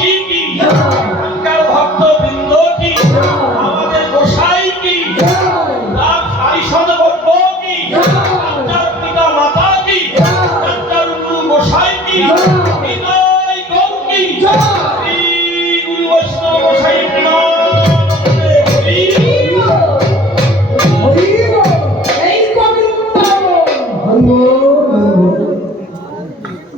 ব্রজবাসী কি, এখানকার ভক্তবৃন্দ কি, আমাদের গোসাই কি, তার সারিষদ বর্গ কি, তার পিতা মাতা কি, তার গুরু গোসাই কি, হৃদয় গৌ কি, শ্রী গুরু বৈষ্ণব গোসাই